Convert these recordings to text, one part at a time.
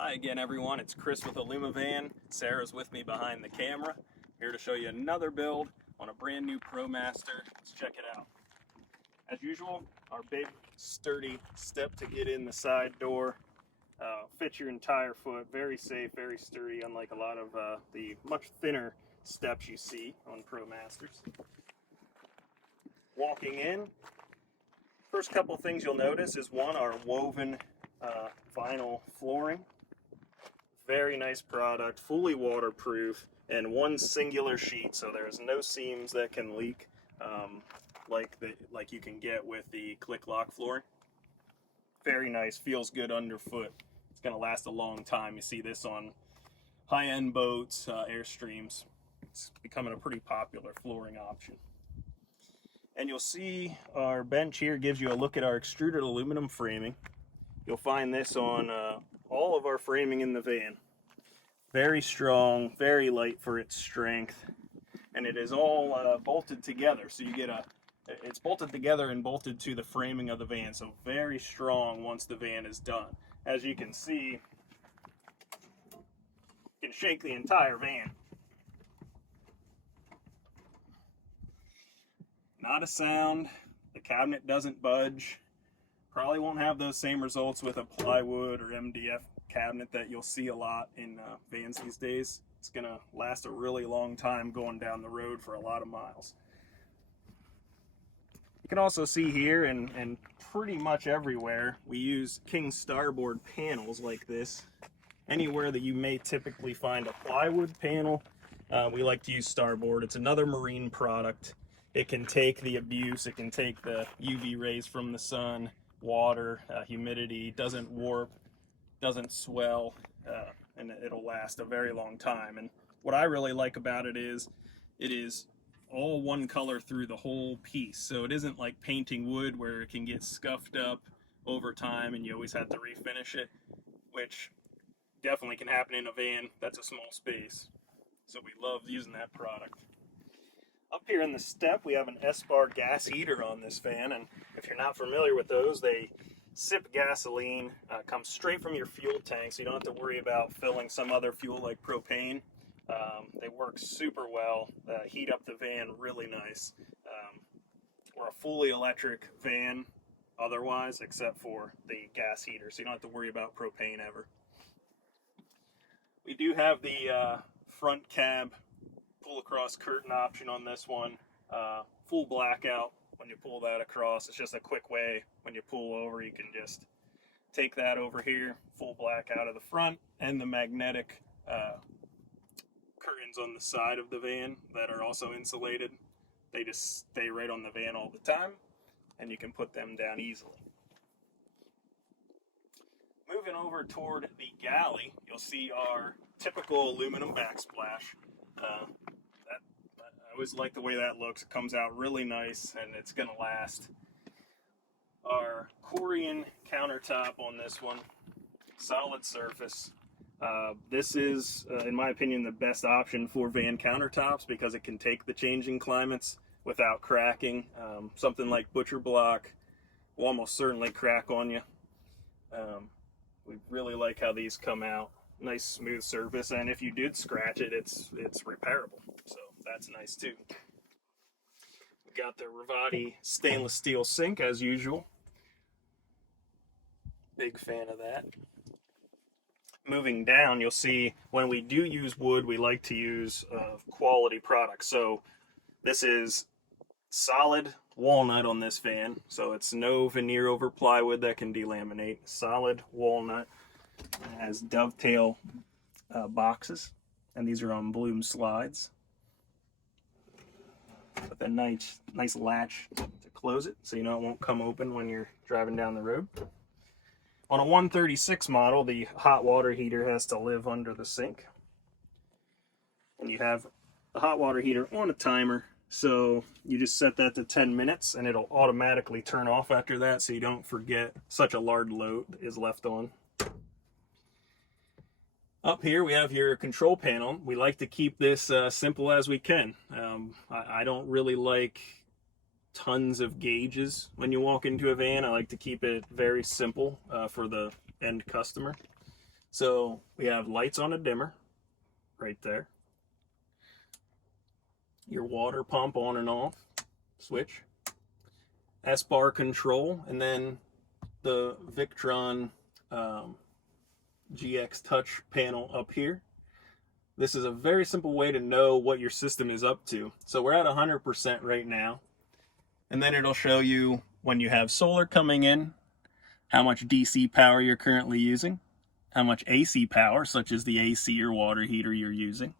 Hi again, everyone. It's Chris with Alumivan. Sarah's with me behind the camera. Here to show you another build on a brand new Promaster. Let's check it out. As usual, our big sturdy step to get in the side door. Fits your entire foot. Very safe, very sturdy, unlike a lot of the much thinner steps you see on Promasters. Walking in, first couple things you'll notice is one, our woven vinyl flooring. Very nice product, fully waterproof, and one singular sheet, so there's no seams that can leak like you can get with the click lock flooring. Very nice, feels good underfoot. It's going to last a long time. You see this on high-end boats, Airstreams. It's becoming a pretty popular flooring option. And you'll see our bench here gives you a look at our extruded aluminum framing. You'll find this on all of our framing in the van. Very strong, very light for its strength, and it is all bolted together. So you get it's bolted together and bolted to the framing of the van. So very strong once the van is done. As you can see, you can shake the entire van. Not a sound. The cabinet doesn't budge. Probably won't have those same results with a plywood or MDF cabinet that you'll see a lot in vans these days. It's going to last a really long time going down the road for a lot of miles. You can also see here and pretty much everywhere we use King starboard panels like this. Anywhere that you may typically find a plywood panel, we like to use starboard. It's another marine product. It can take the abuse, it can take the UV rays from the sun, water, humidity, doesn't warp, doesn't swell, and it'll last a very long time. And what I really like about it is all one color through the whole piece. So it isn't like painting wood where it can get scuffed up over time and you always have to refinish it, which definitely can happen in a van that's a small space. So we love using that product. Up here in the step, we have an S-bar gas heater on this van, and if you're not familiar with those, they sip gasoline, comes straight from your fuel tank, so you don't have to worry about filling some other fuel like propane. They work super well, heat up the van really nice. We're a fully electric van otherwise, except for the gas heater, so you don't have to worry about propane ever. We do have the front cab pull across curtain option on this one. Full blackout when you pull that across. It's just a quick way when you pull over, you can just take that over here, full blackout of the front, and the magnetic curtains on the side of the van that are also insulated. They just stay right on the van all the time, and you can put them down easily. Moving over toward the galley, you'll see our typical aluminum backsplash. I always like the way that looks. It comes out really nice and it's going to last. Our Corian countertop on this one, solid surface. This is, in my opinion, the best option for van countertops because it can take the changing climates without cracking. Something like butcher block will almost certainly crack on you. We really like how these come out. Nice smooth surface, and if you did scratch it, it's repairable, so that's nice too. We got the Rivati stainless steel sink as usual. Big fan of that. Moving down, you'll see when we do use wood, we like to use quality products. So this is solid walnut on this van, so it's no veneer over plywood that can delaminate. Solid walnut. It has dovetail boxes, and these are on Bloom slides with a nice latch to close it so you know it won't come open when you're driving down the road. On a 136 model, the hot water heater has to live under the sink, and you have the hot water heater on a timer, so you just set that to 10 minutes and it'll automatically turn off after that so you don't forget such a large load is left on. Up here we have your control panel. We like to keep this simple as we can. I don't really like tons of gauges when you walk into a van. I like to keep it very simple for the end customer. So we have lights on a dimmer right there. Your water pump on and off switch. S-bar control, and then the Victron GX touch panel up here. This is a very simple way to know what your system is up to. So we're at 100% right now. And then it'll show you when you have solar coming in, how much DC power you're currently using, how much AC power, such as the AC or water heater you're using.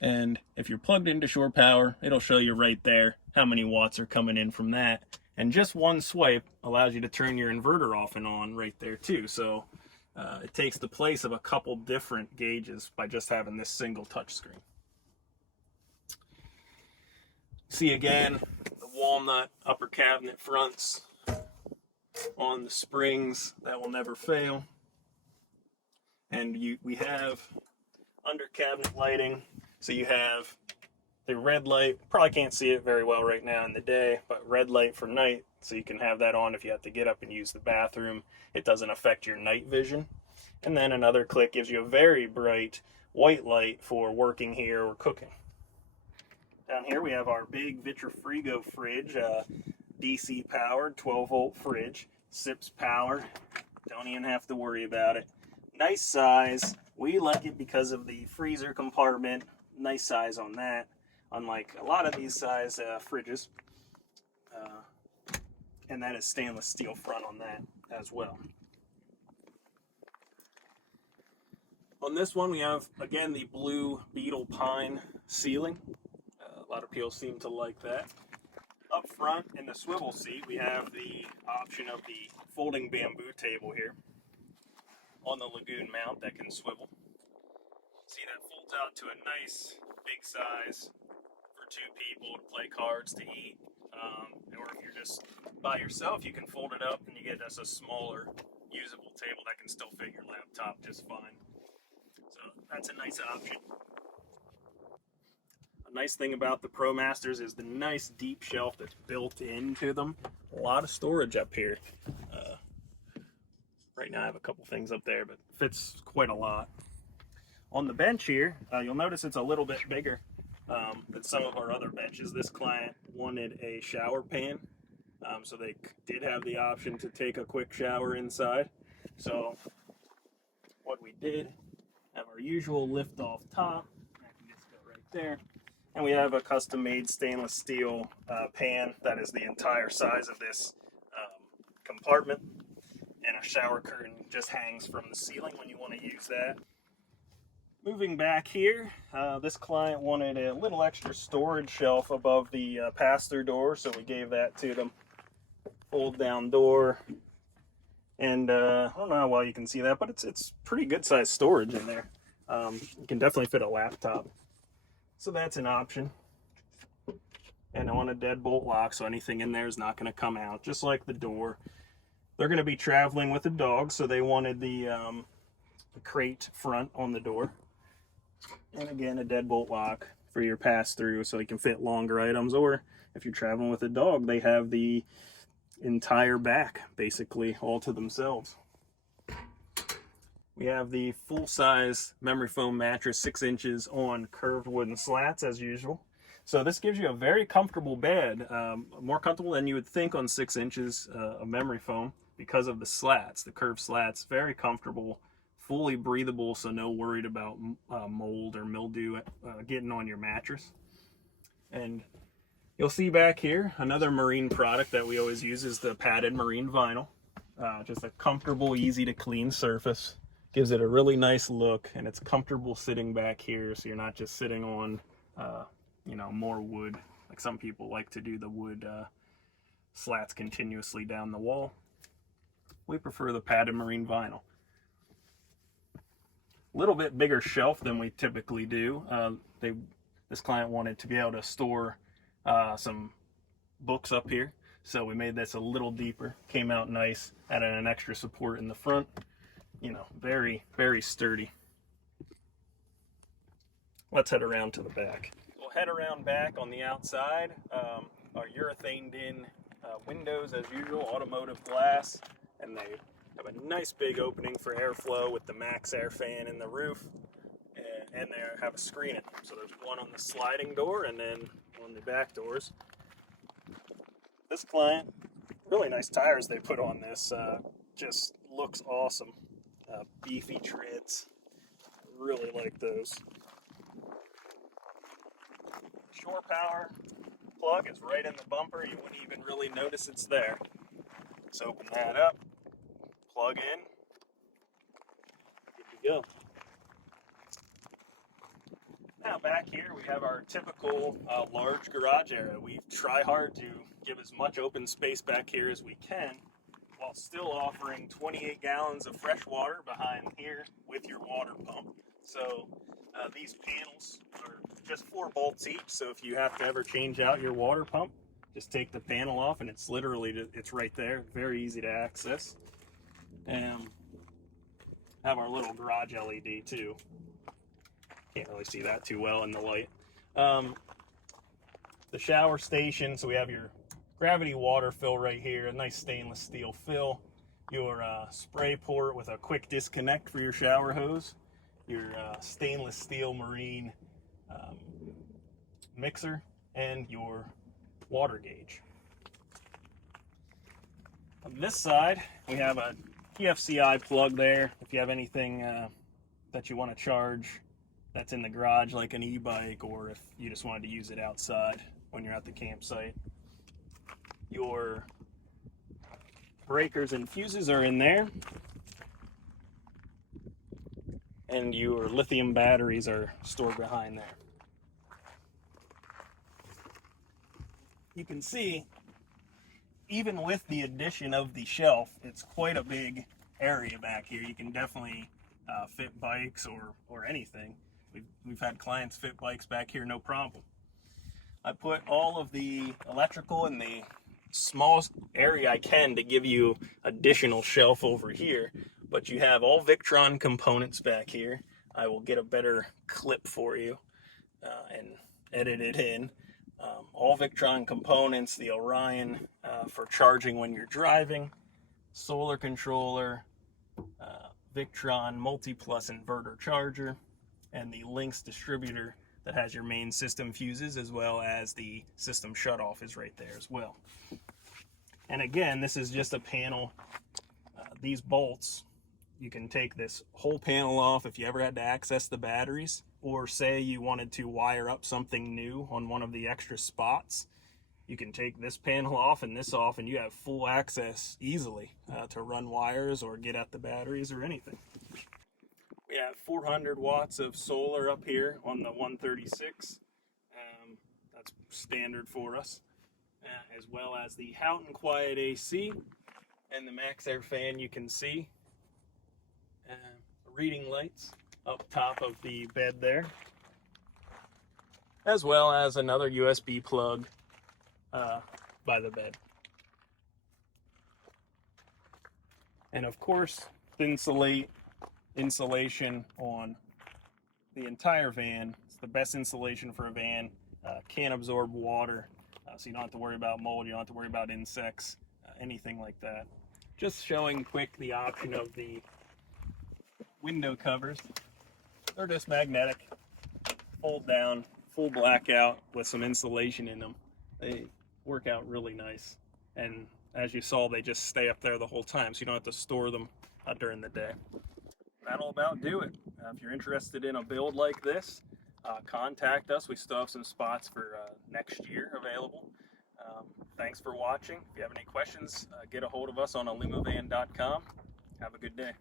And if you're plugged into shore power, it'll show you right there how many watts are coming in from that. And just one swipe allows you to turn your inverter off and on right there too. So it takes the place of a couple different gauges by just having this single touch screen. See again, the walnut upper cabinet fronts on the springs, that will never fail. And we have under cabinet lighting, so you have the red light. Probably can't see it very well right now in the day, but red light for night, so you can have that on if you have to get up and use the bathroom. It doesn't affect your night vision. And then another click gives you a very bright white light for working here or cooking. Down here we have our big Vitrifrigo fridge, DC powered 12 volt fridge, sips power, don't even have to worry about it. Nice size. We like it because of the freezer compartment, nice size on that, unlike a lot of these size fridges. And that is stainless steel front on that as well. On this one we have, again, the blue beetle pine ceiling. A lot of people seem to like that. Up front in the swivel seat we have the option of the folding bamboo table here on the Lagoon mount that can swivel. See, that folds out to a nice big size for two people to play cards, to eat, or if you're just by yourself, you can fold it up and you get just a smaller usable table that can still fit your laptop just fine. So that's a nice option. A nice thing about the ProMasters is the nice deep shelf that's built into them. A lot of storage up here. Right now I have a couple things up there, but fits quite a lot. On the bench here, you'll notice it's a little bit bigger than some of our other benches. This client wanted a shower pan, so they did have the option to take a quick shower inside. So what we did, have our usual lift off top, I can just go right there, and we have a custom made stainless steel pan that is the entire size of this compartment, and a shower curtain just hangs from the ceiling when you want to use that. Moving back here, this client wanted a little extra storage shelf above the pass-through door, so we gave that to them. Fold down door, and I don't know how well you can see that, but it's pretty good sized storage in there. You can definitely fit a laptop, so that's an option. And on a deadbolt lock, so anything in there is not going to come out, just like the door. They're going to be traveling with a dog, so they wanted the crate front on the door. And again, a deadbolt lock for your pass-through, so you can fit longer items. Or if you're traveling with a dog, they have the entire back, basically, all to themselves. We have the full-size memory foam mattress, 6 inches on curved wooden slats, as usual. So this gives you a very comfortable bed, more comfortable than you would think on 6 inches of memory foam because of the slats, the curved slats. Very comfortable, fully breathable, so no worried about mold or mildew getting on your mattress. And you'll see back here, another marine product that we always use is the padded marine vinyl. Just a comfortable, easy to clean surface. Gives it a really nice look, and it's comfortable sitting back here, so you're not just sitting on more wood, like some people like to do the wood slats continuously down the wall. We prefer the padded marine vinyl. A little bit bigger shelf than we typically do. This client wanted to be able to store some books up here, so we made this a little deeper. Came out nice, added an extra support in the front. Very, very sturdy. Let's head around to the back. We'll head around back on the outside. Our urethaned in windows as usual, automotive glass, and they Have a nice big opening for airflow with the max air fan in the roof, and they have a screen in them. So there's one on the sliding door and then on the back doors. This client, really nice tires they put on this, just looks awesome. Beefy treads, really like those. Shore power plug is right in the bumper, you wouldn't even really notice it's there. Just open that up, plug in, good to go. Now back here we have our typical large garage area. We try hard to give as much open space back here as we can, while still offering 28 gallons of fresh water behind here with your water pump. So these panels are just 4 bolts each, so if you have to ever change out your water pump, just take the panel off and it's literally, it's right there, very easy to access. And have our little garage LED too. Can't really see that too well in the light. The shower station, so we have your gravity water fill right here, a nice stainless steel fill, your spray port with a quick disconnect for your shower hose, your stainless steel marine mixer, and your water gauge. On this side, we have a TFCI plug there. If you have anything that you want to charge that's in the garage, like an e-bike, or if you just wanted to use it outside when you're at the campsite. Your breakers and fuses are in there, and your lithium batteries are stored behind there. You can see, even with the addition of the shelf, it's quite a big area back here. You can definitely fit bikes or anything. We've had clients fit bikes back here, no problem. I put all of the electrical in the smallest area I can to give you additional shelf over here, but you have all Victron components back here. I will get a better clip for you and edit it in. All Victron components, the Orion for charging when you're driving, solar controller, Victron multi-plus inverter charger, and the Lynx distributor that has your main system fuses, as well as the system shutoff is right there as well. And again, this is just a panel. These bolts, you can take this whole panel off if you ever had to access the batteries, or say you wanted to wire up something new on one of the extra spots. You can take this panel off and this off, and you have full access easily to run wires or get at the batteries or anything. We have 400 watts of solar up here on the 136. That's standard for us. As well as the Houghton Quiet AC and the Max Air fan you can see. Reading lights up top of the bed there. As well as another USB plug by the bed. And of course, insulation on the entire van. It's the best insulation for a van. Can't absorb water, so you don't have to worry about mold, you don't have to worry about insects, anything like that. Just showing quick the option of the window covers. They're just magnetic, fold down, full blackout with some insulation in them. They work out really nice, and as you saw, they just stay up there the whole time, so you don't have to store them during the day. That'll about do it. If you're interested in a build like this, contact us. We still have some spots for next year available. Thanks for watching. If you have any questions, get a hold of us on alumivan.com. Have a good day.